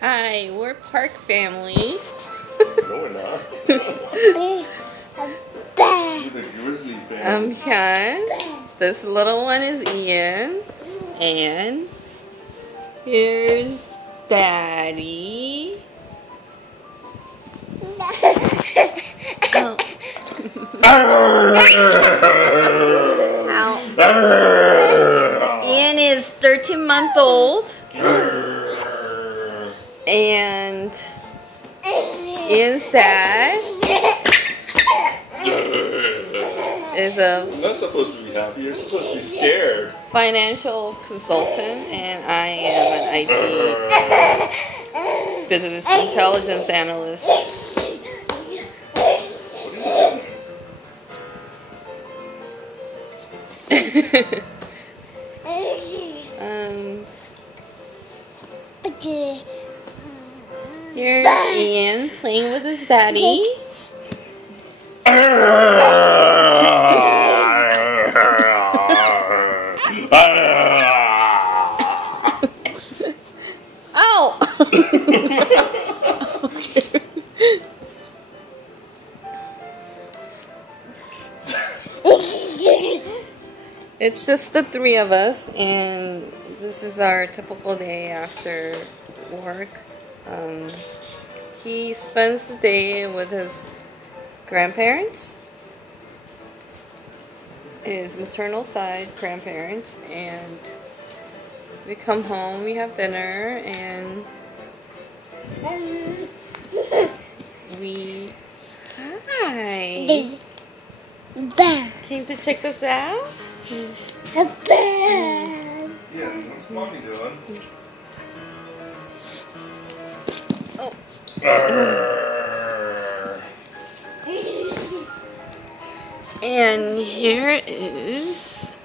Hi, we're Park Family. No, we're not. We're the Grizzly family. I'm Ken. This little one is Ian. And here's Daddy. Oh. Ow. Ian is 13 months old. And Ian's dad is a You're not supposed to be happy, you're supposed to be scared. financial consultant, and I am an IT business intelligence analyst. Here's Ian playing with his daddy. Ow! Okay. It's just the three of us, and this is our typical day after work. He spends the day with his grandparents, his maternal side grandparents, and we come home, we have dinner, and we came to check this out. Yeah, what's mommy doing? Oh. And here it is.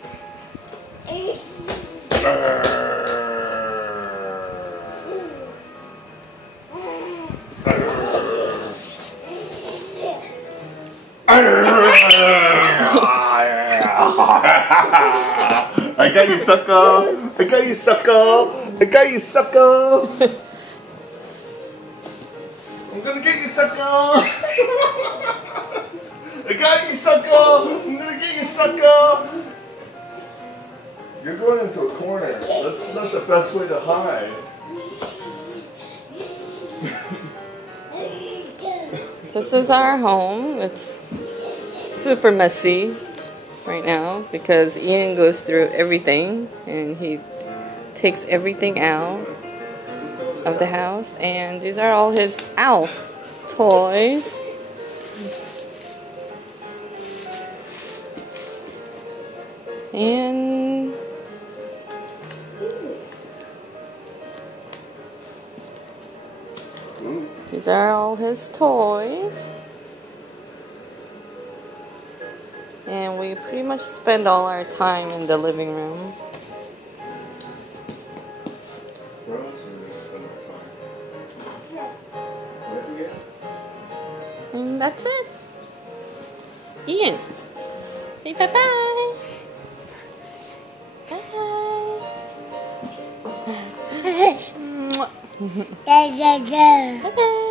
I got you, sucker! I got you, sucker! I got you, sucker! I'm gonna get you, sucker! I got you, sucker! I'm gonna get you, sucker! You're going into a corner. That's not the best way to hide. This is our home. It's super messy right now because Ian goes through everything and he takes everything out of the house, and these are all his toys. And these are all his toys. And we pretty much spend all our time in the living room. Where else are we going to spend our time? And that's it. Ian, say bye-bye. Bye. Bye-bye.